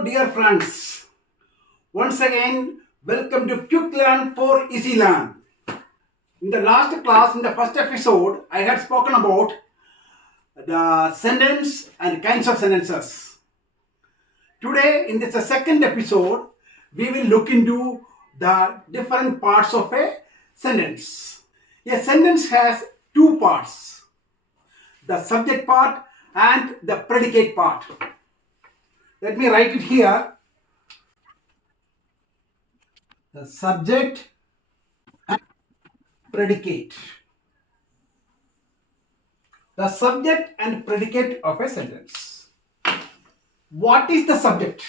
Hello dear friends, once again welcome to kwik-learn for easy learn. In the last class, in the first episode, I had spoken about the sentence and kinds of sentences. Today in this second episode, we will look into the different parts of a sentence. A sentence has two parts, the subject part and the predicate part. Let me write it here. The subject and predicate. The subject and predicate of a sentence. What is the subject?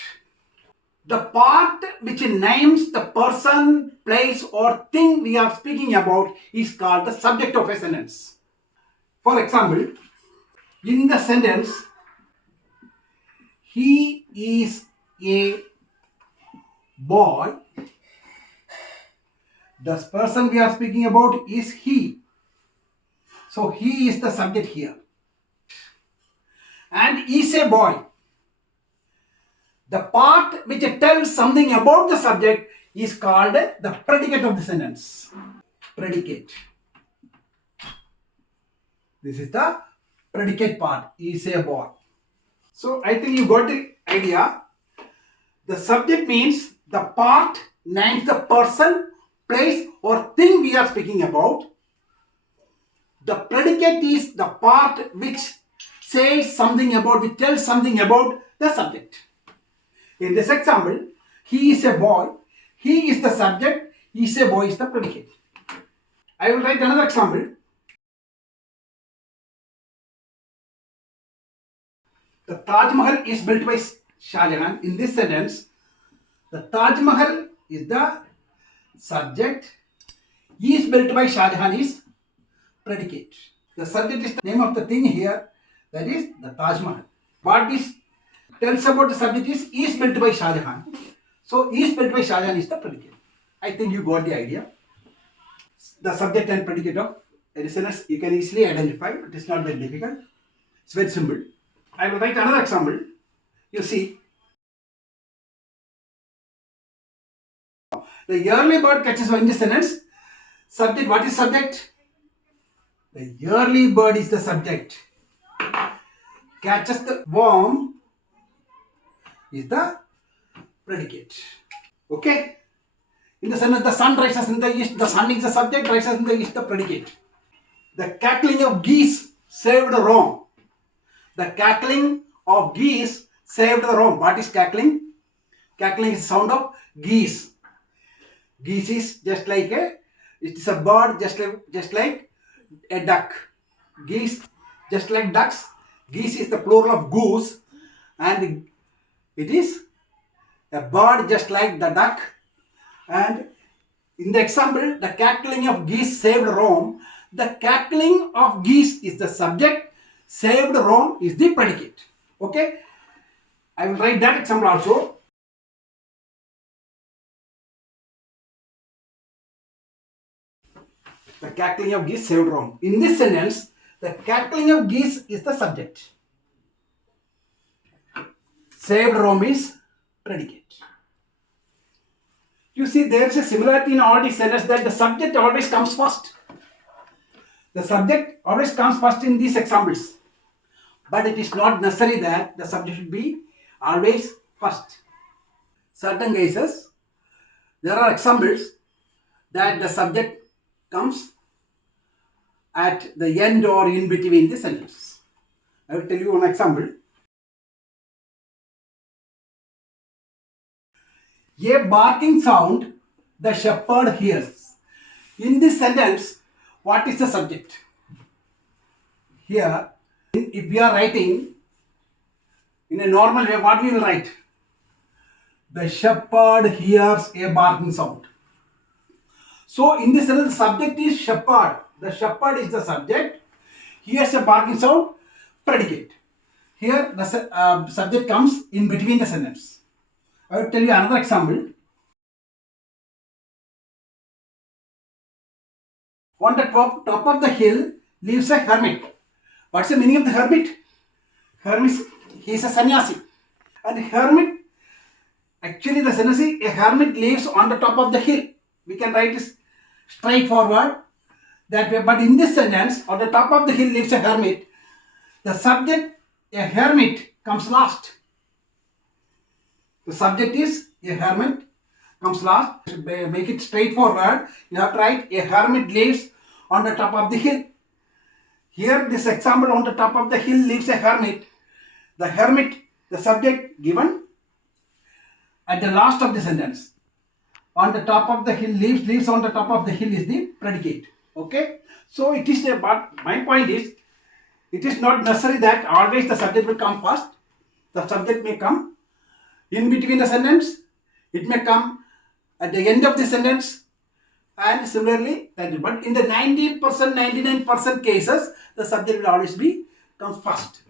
The part which names the person, place or thing we are speaking about is called the subject of a sentence. For example, in the sentence, he is a boy. The person we are speaking about is he. So he is the subject here. And is a boy. The part which tells something about the subject is called the predicate of the sentence. Predicate. This is the predicate part. Is a boy. So I think you got the idea. The subject means the part names the person, place or thing we are speaking about. The predicate is the part which says something about, which tells something about the subject. In this example, he is a boy, he is the subject, is a boy is the predicate. I will write another example. The Taj Mahal is built by Shah Jahan. In this sentence, the Taj Mahal is the subject, is built by Shah Jahan is predicate. The subject is the name of the thing here, that is the Taj Mahal. What is tells about the subject is built by Shah Jahan. So is built by Shah Jahan is the predicate. I think you got the idea. The subject and predicate of a sentence you can easily identify. It is not very difficult. It's very simple. I will write another example. You see, the early bird catches worm in this sentence. Subject, what is subject? The early bird is the subject. Catches the worm is the predicate. Okay? In the sentence, the sun rises in the east. The sun is the subject, rises in the east, the predicate. The cackling of geese saved Rome. The cackling of geese saved Rome. What is cackling? Cackling is the sound of geese. Geese is just like it's a bird, just like a duck. Geese, just like ducks. Geese is the plural of goose, and it is a bird just like the duck. And in the example, the cackling of geese saved Rome. The cackling of geese is the subject, saved Rome is the predicate. Okay? I will write that example also. The cackling of geese saved Rome. In this sentence, the cackling of geese is the subject. Saved Rome is predicate. You see, there is a similarity in all these sentences that the subject always comes first. The subject always comes first in these examples. But it is not necessary that the subject should be always first. Certain cases, there are examples that the subject comes at the end or in between the sentence. I will tell you one example. A barking sound the shepherd hears. In this sentence, what is the subject? Here, if we are writing in a normal way, what we will write? The shepherd hears a barking sound. So, in this sentence, the subject is shepherd. The shepherd is the subject. Hears a barking sound, predicate. Here, the subject comes in between the sentence. I will tell you another example. On the top of the hill lives a hermit. What's the meaning of the hermit? Hermit, he is a sannyasi. And hermit Actually, the sentence is a hermit lives on the top of the hill. We can write this straightforward that way. But in this sentence, on the top of the hill lives a hermit. The subject, a hermit, comes last. The subject is a hermit, comes last. To make it straightforward, you have to write a hermit lives on the top of the hill. Here, this example, on the top of the hill lives a hermit. The hermit, the subject given at the last of the sentence. On the top of the hill lives on the top of the hill is the predicate. Okay. So it is but my point is, it is not necessary that always the subject will come first. The subject may come in between the sentence. It may come at the end of the sentence, and similarly, but in the 90%, 99% cases, the subject will always be comes first.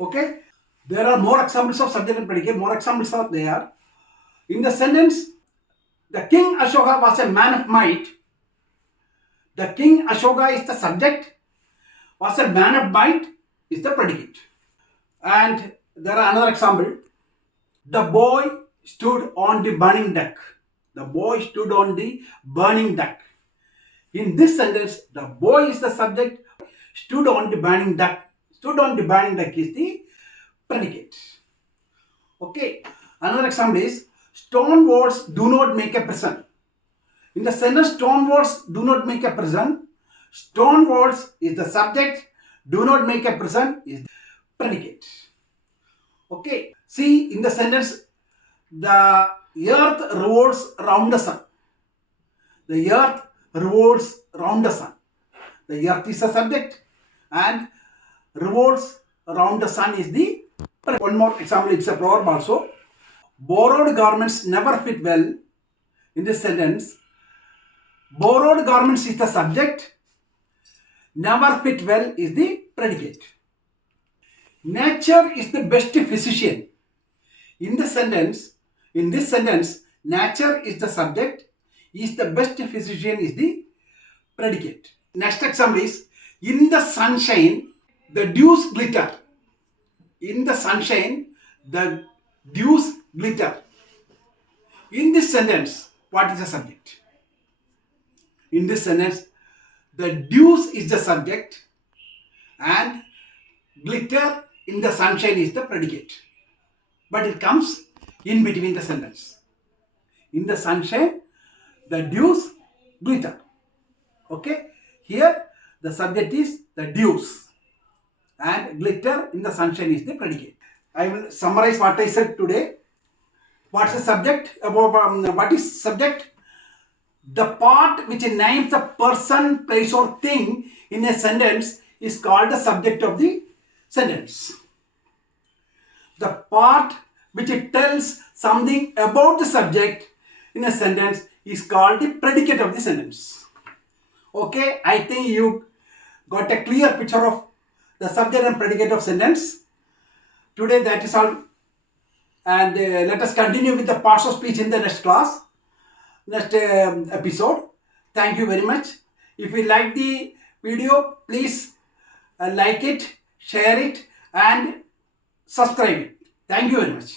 Okay. There are more examples of subject and predicate. More examples are there. In the sentence, the king Ashoka was a man of might. The king Ashoka is the subject, was a man of might is the predicate. And there are another example. The boy stood on the burning deck. The boy stood on the burning deck. In this sentence, the boy is the subject, stood on the burning deck. Stood on the burning deck is the predicate. Okay. Another example is, stone walls do not make a prison. In the sentence, stone walls do not make a prison, stone walls is the subject, do not make a prison is the predicate. Okay. See, in the sentence, the earth revolves around the sun. The earth revolves around the sun. The earth is the subject and revolves around the sun is the predicate. One more example, it's a proverb also. Borrowed garments never fit well. In this sentence, borrowed garments is the subject, never fit well is the predicate. Nature is the best physician. In this sentence, nature is the subject, is the best physician is the predicate. Next example is, in the sunshine, the dews glitter. In the sunshine, the dews glitter. In this sentence, what is the subject? In this sentence, the dews is the subject and glitter in the sunshine is the predicate. But it comes in between the sentence. In the sunshine, the dews glitter. Okay. Here, the subject is the dews and glitter in the sunshine is the predicate. I will summarize what I said today. What's the subject? What is subject? The part which names the person, place or thing in a sentence is called the subject of the sentence. The part which tells something about the subject in a sentence is called the predicate of the sentence. Okay, I think you got a clear picture of the subject and predicate of sentence. Today that is all. And let us continue with the parts of speech in the next class, next episode. Thank you very much. If you like the video, please like it, share it and subscribe it. Thank you very much.